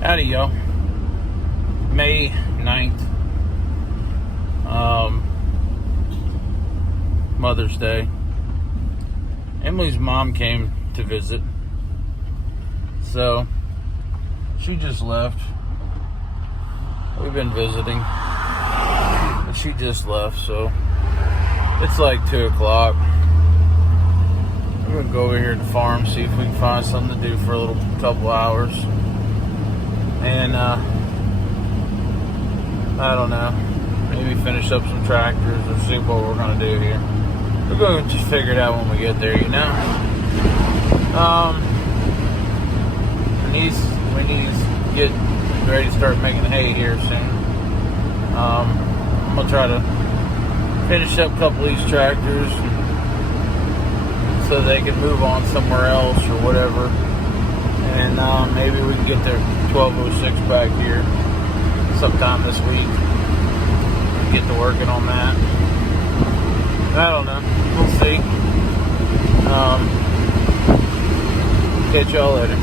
Howdy, y'all. May 9th, Mother's Day. Emily's mom came to visit, so she just left. We've been visiting, but she just left, so it's like 2 o'clock. I'm gonna go over here to the farm, see if we can find something to do for a couple hours. And I don't know, maybe finish up some tractors or see what we're gonna do here. We're gonna just figure it out when we get there, you know. We need to get ready to start making hay here soon. I'm gonna try to finish up a couple of these tractors so they can move on somewhere else or whatever. And maybe we can get their 1206 back here sometime this week. Get to working on that. I don't know. We'll see. Catch y'all later.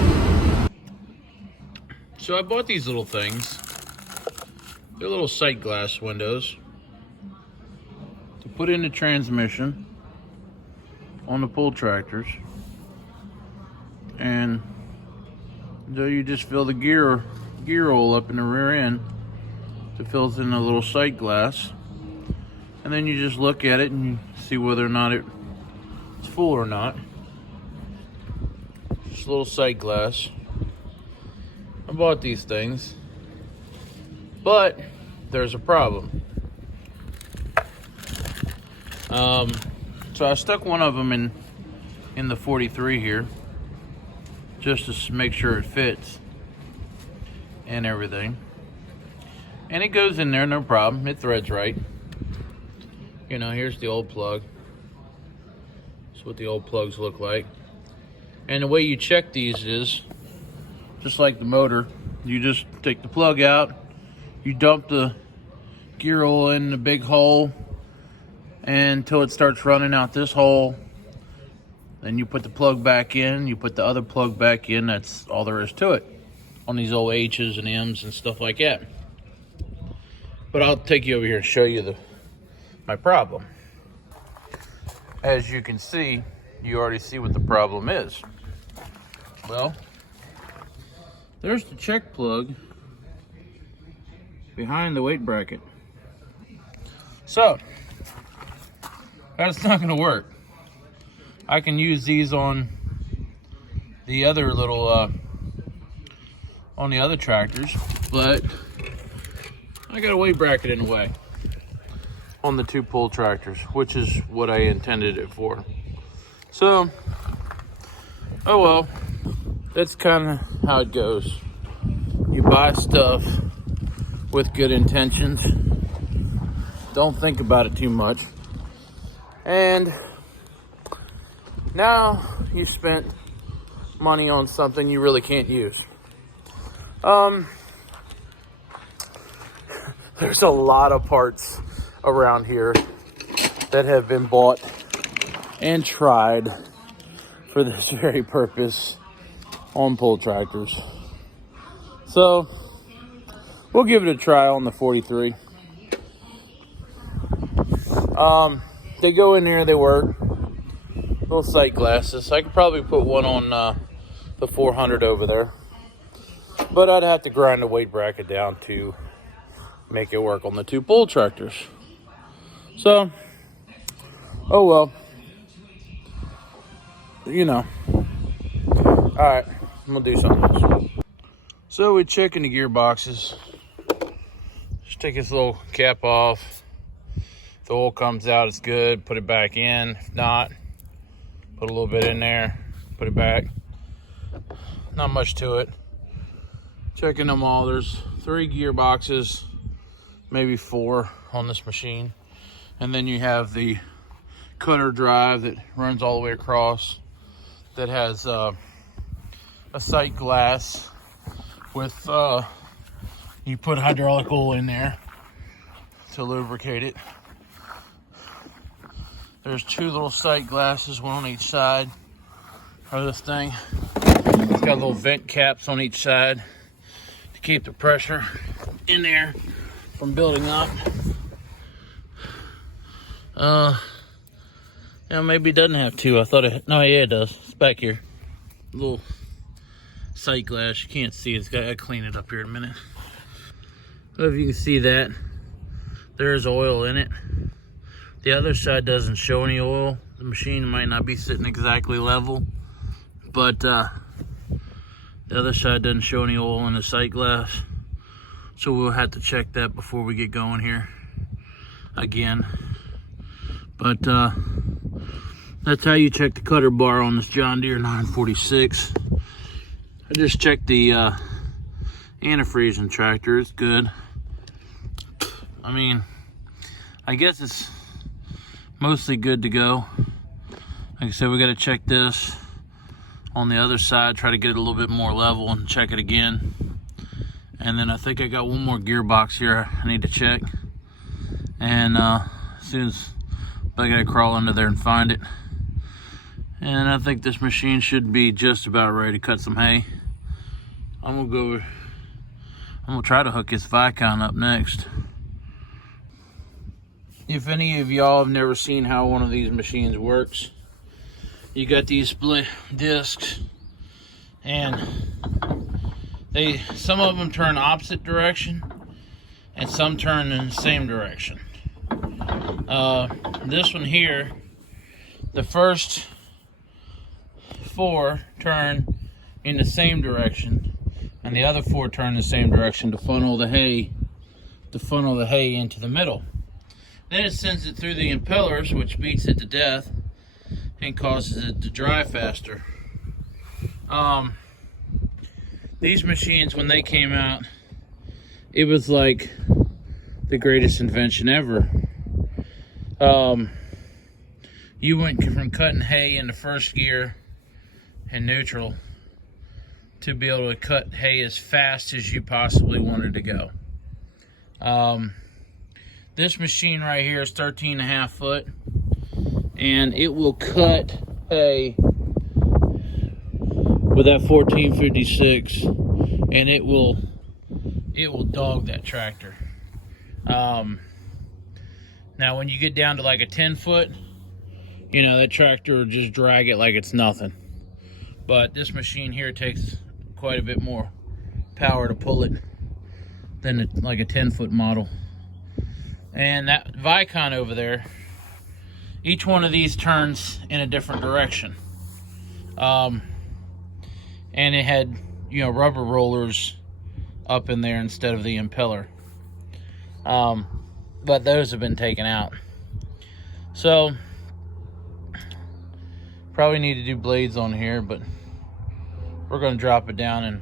So I bought these little things. They're little sight glass windows to put in the transmission on the pull tractors. And so you just fill the gear hole up in the rear end to fill in a little sight glass, and then you just look at it and you see whether or not it's full or not. Just a little sight glass. I bought these things, but there's a problem. So I stuck one of them in the 43 here, just to make sure it fits and everything. And it goes in there, no problem. It threads right. You know, here's the old plug. That's what the old plugs look like. And the way you check these is, just like the motor, you just take the plug out, you dump the gear oil in the big hole until it starts running out this hole. Then you put the plug back in, you put the other plug back in. That's all there is to it on these old H's and M's and stuff like that. But I'll take you over here and show you my problem. As you can see, you already see what the problem is. Well, there's the check plug behind the weight bracket. So, that's not gonna work. I can use these on the other little, on the other tractors, but I got a weight bracket in the way on the 2 pull tractors, which is what I intended it for. So, oh well, that's kind of how it goes. You buy stuff with good intentions, don't think about it too much, and now you spent money on something you really can't use. There's a lot of parts around here that have been bought and tried for this very purpose on pull tractors. So we'll give it a try on the 43. They go in there, they work. Little sight glasses. I could probably put one on the 400 over there, but I'd have to grind the weight bracket down to make it work on the 2 pull tractors. So, oh well, you know. All right, I'm gonna do something else. So we're checking the gearboxes. Just take this little cap off. If the oil comes out, it's good. Put it back in. If not, put a little bit in there, put it back. Not much to it. Checking them all. There's 3 gearboxes, maybe 4 on this machine. And then you have the cutter drive that runs all the way across, that has a sight glass with, you put hydraulic oil in there to lubricate it. There's 2 little sight glasses, one on each side of this thing. It's got little vent caps on each side. keep the pressure in there from building up. Yeah, maybe it doesn't have to. I thought it, no, yeah, it does. It's back here. Little sight glass, you can't see it. I'll clean it up here in a minute. But if you can see that, there's oil in it. The other side doesn't show any oil. The machine might not be sitting exactly level, but the other side doesn't show any oil in the sight glass. So we'll have to check that before we get going here again. But that's how you check the cutter bar on this John Deere 946. I just checked the antifreeze and tractor. It's good. I mean, I guess it's mostly good to go. Like I said, we got to check this on the other side, try to get it a little bit more level and check it again. And then I think I got one more gearbox here I need to check. And as soon as I got to crawl under there and find it. And I think this machine should be just about ready to cut some hay. I'm gonna try to hook this Vicon up next. If any of y'all have never seen how one of these machines works, you got these split discs, and some of them turn opposite direction, and some turn in the same direction. This one here, the first 4 turn in the same direction, and the other 4 turn in the same direction to funnel the hay into the middle. Then it sends it through the impellers, which beats it to death and causes it to dry faster. These machines, when they came out, it was like the greatest invention ever. You went from cutting hay in the first gear in neutral to be able to cut hay as fast as you possibly wanted to go. This machine right here is 13.5 foot, and it will cut hay with that 1456, and it will dog that tractor. Now when you get down to like a 10 foot, you know, that tractor will just drag it like it's nothing. But this machine here takes quite a bit more power to pull it than like a 10-foot model. And that Vicon over there, each one of these turns in a different direction. And it had, you know, rubber rollers up in there instead of the impeller. But those have been taken out. So probably need to do blades on here, but we're going to drop it down and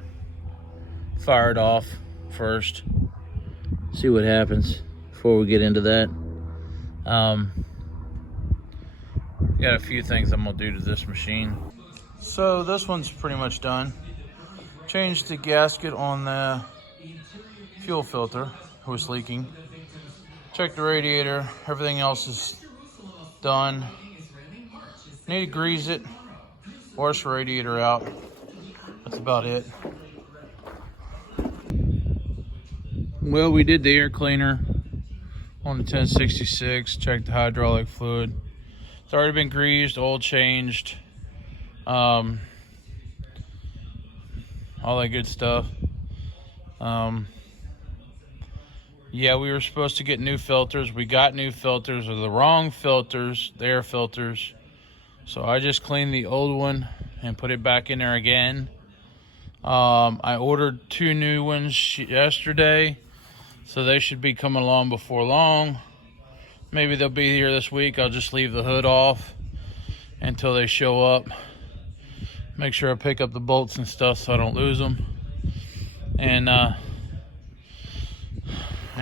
fire it off first. See what happens before we get into that. Got a few things I'm going to do to this machine. So this one's pretty much done. Changed the gasket on the fuel filter. It was leaking. Checked the radiator. Everything else is done. Need to grease it. Wash the radiator out. That's about it. Well, we did the air cleaner on the 1066. Checked the hydraulic fluid. It's already been greased, oil changed, all that good stuff. Yeah, we were supposed to get new filters. We got new filters. They're the wrong filters, the air filters. So I just cleaned the old one and put it back in there again. I ordered 2 new ones yesterday, so they should be coming along before long. Maybe they'll be here this week. I'll just leave the hood off until they show up. Make sure I pick up the bolts and stuff so I don't lose them. And I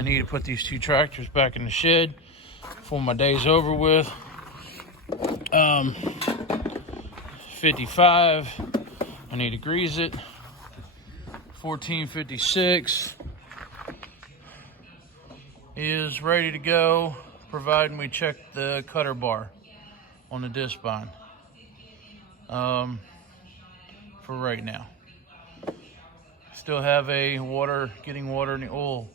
need to put these 2 tractors back in the shed before my day's over with. 55, I need to grease it. 1456 is ready to go, providing we check the cutter bar on the disc spine for right now. still have a getting water in the oil,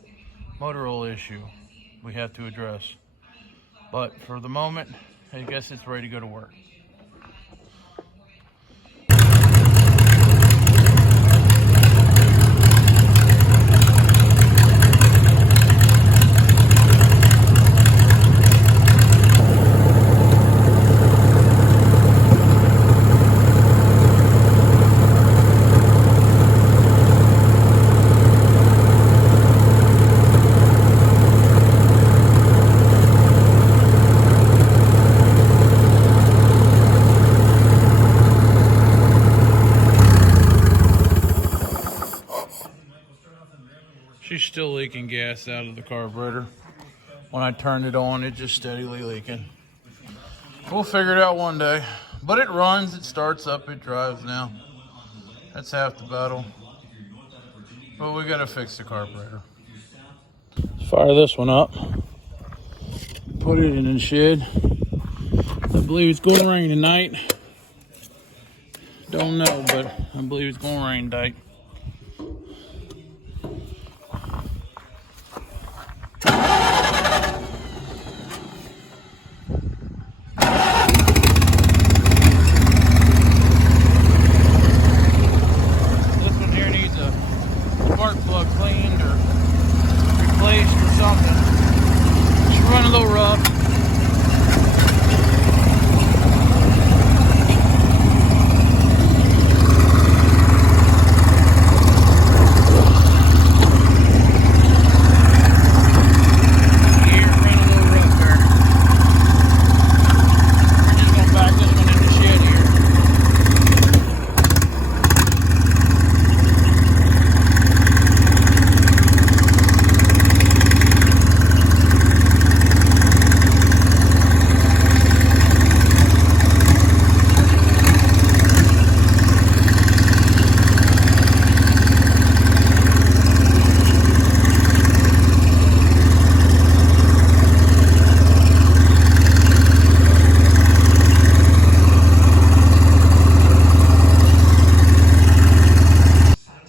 motor oil issue we have to address. But for the moment, I guess it's ready to go to work. She's still leaking gas out of the carburetor. When I turned it on, it's just steadily leaking. We'll figure it out one day. But it runs, it starts up, it drives now. That's half the battle. But we gotta fix the carburetor. Let's fire this one up. Put it in the shed. I believe it's going to rain tonight. Don't know, but I believe it's going to rain tonight. Cleaned or replaced or something. Should run a little rough.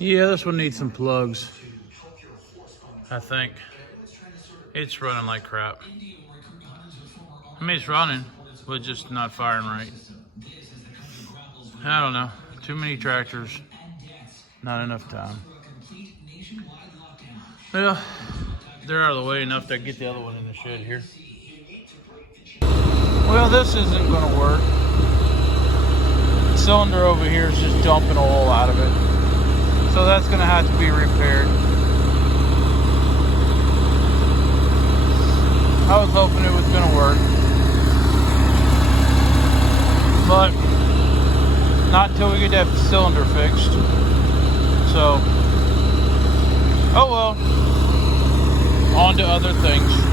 Yeah, this one needs some plugs. I think it's running like crap. I mean, it's running, but just not firing right. I don't know. Too many tractors, not enough time. Well, they're out of the way enough to get the other one in the shed here. Well, this isn't going to work. The cylinder over here is just dumping oil out of it. So that's going to have to be repaired. I was hoping it was going to work. But not until we get that cylinder fixed. So, oh well. On to other things.